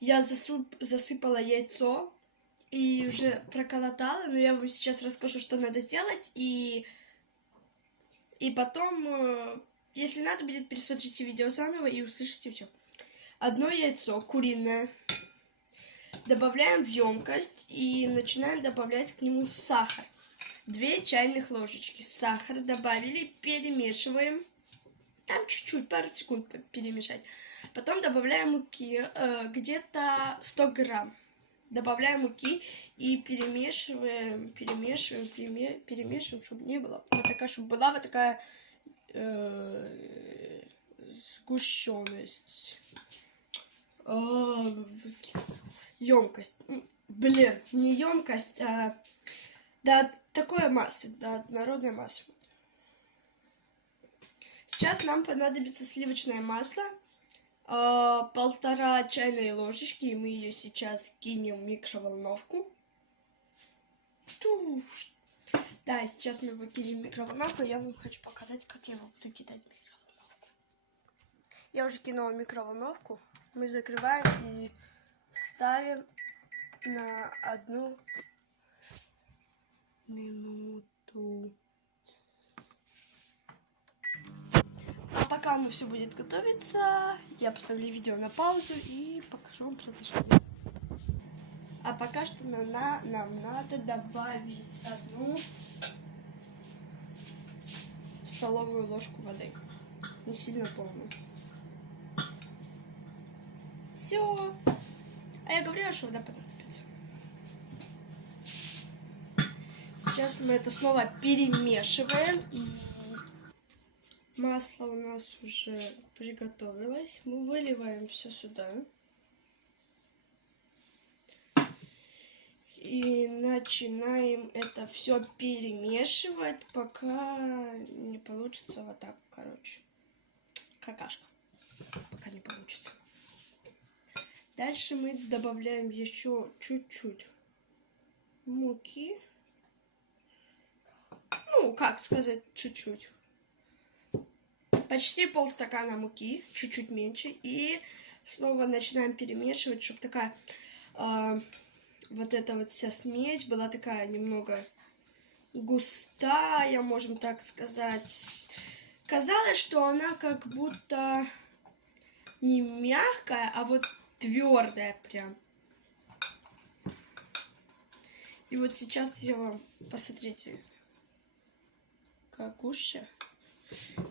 Я засыпала яйцо и уже проколотала, но я вам сейчас расскажу, что надо сделать, и потом, если надо, будет пересмотрите видео заново и услышите все. Одно яйцо куриное добавляем в емкость и начинаем добавлять к нему сахар. 2 чайных ложечки сахара добавили, перемешиваем. Там чуть-чуть, пару секунд перемешать. Потом добавляем муки, где-то 100 грамм. Добавляем муки и перемешиваем, чтобы не было вот такая, чтобы была вот такая сгущенность. Емкость. Блин, не емкость, а да, такое масса, да, народная масса. Сейчас нам понадобится сливочное масло, 1,5 чайной ложечки, и мы ее сейчас кинем в микроволновку. Да, сейчас мы его кинем в микроволновку, я вам хочу показать, как я его буду кидать в микроволновку. Я уже кинула в микроволновку, мы закрываем и ставим на 1 минуту. А пока оно все будет готовиться, я поставлю видео на паузу и покажу вам продолжение. А пока что нам надо добавить 1 столовую ложку воды. Не сильно полную. Все. А я говорила, что вода понадобится. Сейчас мы это снова перемешиваем. И масло у нас уже приготовилось. Мы выливаем все сюда. И начинаем это все перемешивать, пока не получится вот так, короче. Какашка. Пока не получится. Дальше мы добавляем еще чуть-чуть муки. Ну, как сказать, чуть-чуть. Почти полстакана муки, чуть-чуть меньше. И снова начинаем перемешивать, чтобы такая вот эта вот вся смесь была такая немного густая, можем так сказать. Казалось, что она как будто не мягкая, а вот твердая прям. И вот сейчас я вам, посмотрите, как гуще.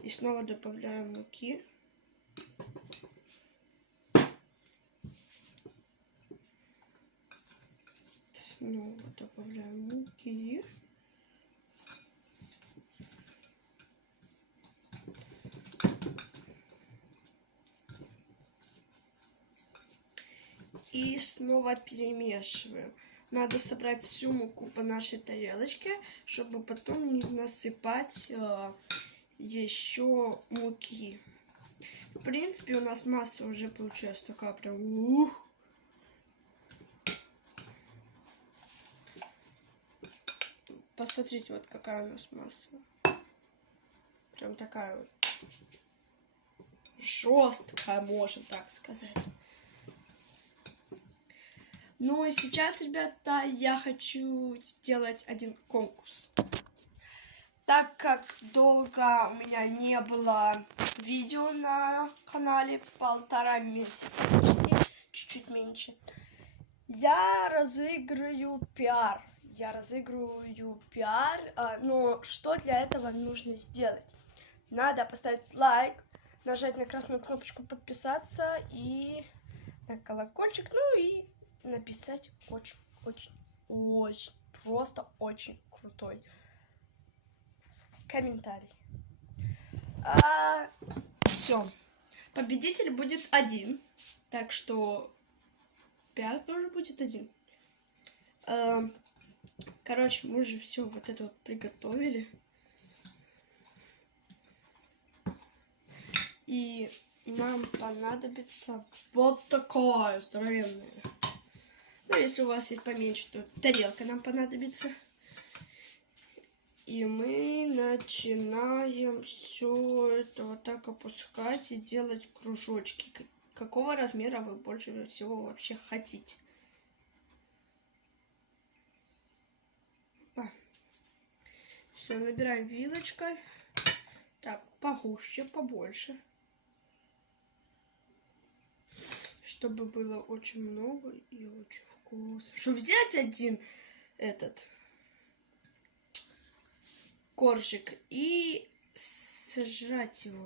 И снова добавляем муки. Снова добавляем муки. И снова перемешиваем. Надо собрать всю муку по нашей тарелочке, чтобы потом не насыпать еще муки. В принципе, у нас масса уже получилась такая прям... Посмотрите, вот какая у нас масса. Прям такая вот жесткая, можно так сказать. Ну и сейчас, ребята, я хочу сделать один конкурс. Так как долго у меня не было видео на канале, 1,5 месяца почти, чуть-чуть меньше, я разыграю пиар. Но что для этого нужно сделать? Надо поставить лайк, нажать на красную кнопочку подписаться и на колокольчик, ну и написать очень просто очень крутой комментарий. Все. Победитель будет один. Так что пиар тоже будет один. Короче, мы уже все вот это вот приготовили. И нам понадобится вот такое здоровенное. Ну, если у вас есть поменьше, то тарелка нам понадобится. И мы начинаем все это вот так опускать и делать кружочки. какого размера вы больше всего вообще хотите. Все, набираем вилочкой. Так, погуще, побольше. Чтобы было очень много и очень вкусно. Чтобы взять один этот коржик и сожрать его.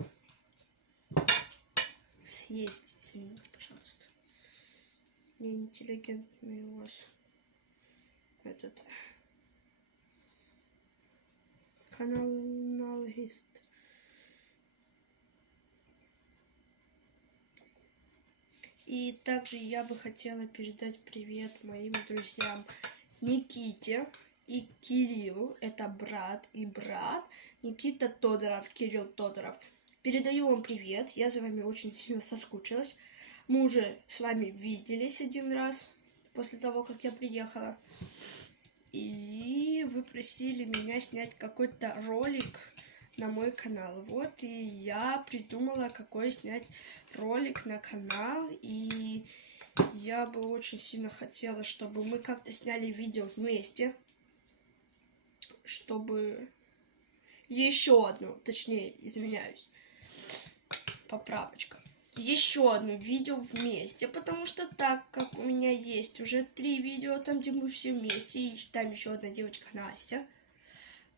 Съесть, извините, пожалуйста. Неинтеллигентный у вас этот каналист. И также я бы хотела передать привет моим друзьям Никите и Кириллу. Это брат и брат. Никита Тодоров, Кирилл Тодоров. Передаю вам привет. Я за вами очень сильно соскучилась. Мы уже с вами виделись один раз после того, как я приехала. И вы просили меня снять какой-то ролик на мой канал. Вот и я придумала, какой снять ролик на канал. И я бы очень сильно хотела, чтобы мы как-то сняли видео вместе. Чтобы еще одно, точнее, извиняюсь, поправочка. Еще одно видео вместе, потому что так как у меня есть уже 3 видео, там где мы все вместе, и там еще одна девочка Настя.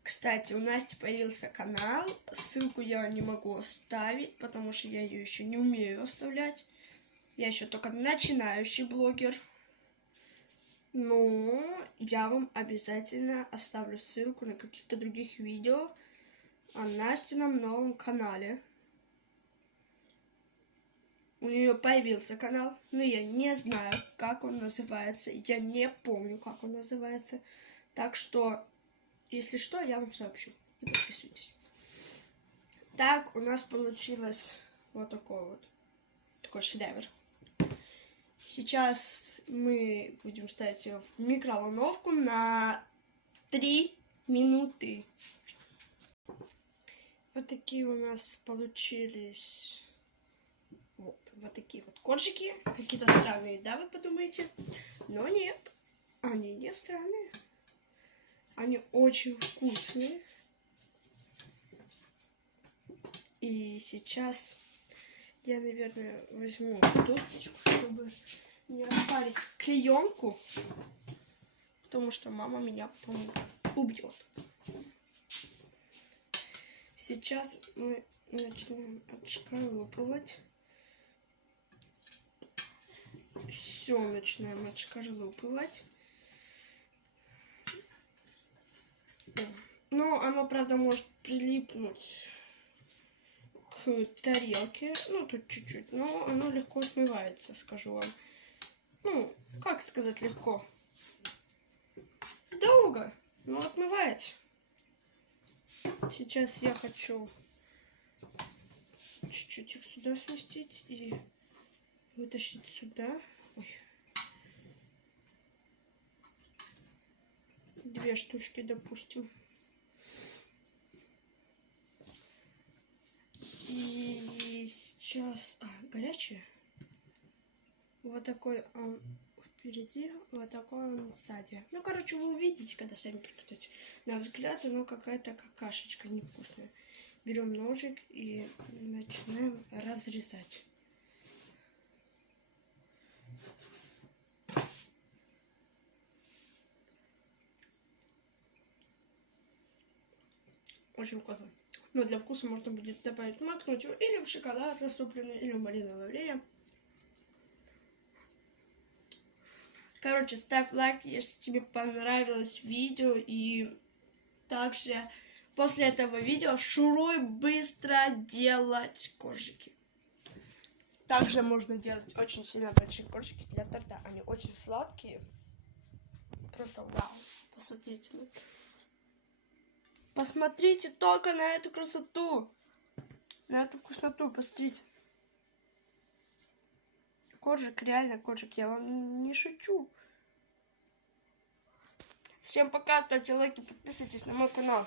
Кстати, у Насти появился канал, ссылку я не могу оставить, потому что я ее еще не умею оставлять. Я еще только начинающий блогер. Но я вам обязательно оставлю ссылку на каких-то других видео о Настином новом канале. У нее появился канал, но я не знаю, как он называется. Я не помню, как он называется. Так что, если что, я вам сообщу. И подписывайтесь. Так, у нас получилось вот такой шедевр. Сейчас мы будем ставить ее в микроволновку на 3 минуты. Вот такие у нас получились вот такие вот коржики. Какие-то странные, да, вы подумаете? Но нет, они не странные. Они очень вкусные. И сейчас я, наверное, возьму досточку, чтобы не распарить клеенку, потому что мама меня потом убьет. Сейчас мы начинаем отшкарлупывать. Все начинаем отшкарлупывать. Но оно, правда, может прилипнуть к тарелке. Ну, тут чуть-чуть. Но оно легко смывается, скажу вам. Ну, как сказать легко? Долго, но отмывается. Сейчас я хочу чуть-чуть их сюда сместить и вытащить сюда. Ой. 2 штучки, допустим. И сейчас... горячее. Вот такой он впереди, вот такой он сзади. Ну, короче, вы увидите, когда сами приготовите. На взгляд, оно какая-то какашечка невкусная. Берем ножик и начинаем разрезать. Очень вкусно. Но для вкуса можно будет добавить макнуть или в шоколад растопленный, или в малиновое варенье. Короче, ставь лайк, если тебе понравилось видео. И также после этого видео шуруй быстро делать коржики. Также можно делать очень сильно большие коржики для торта. Они очень сладкие. Просто вау. Посмотрите. Посмотрите только на эту красоту. На эту вкусноту. Посмотрите. Коржик, реально коржик. Я вам не шучу. Всем пока. Ставьте лайки, подписывайтесь на мой канал.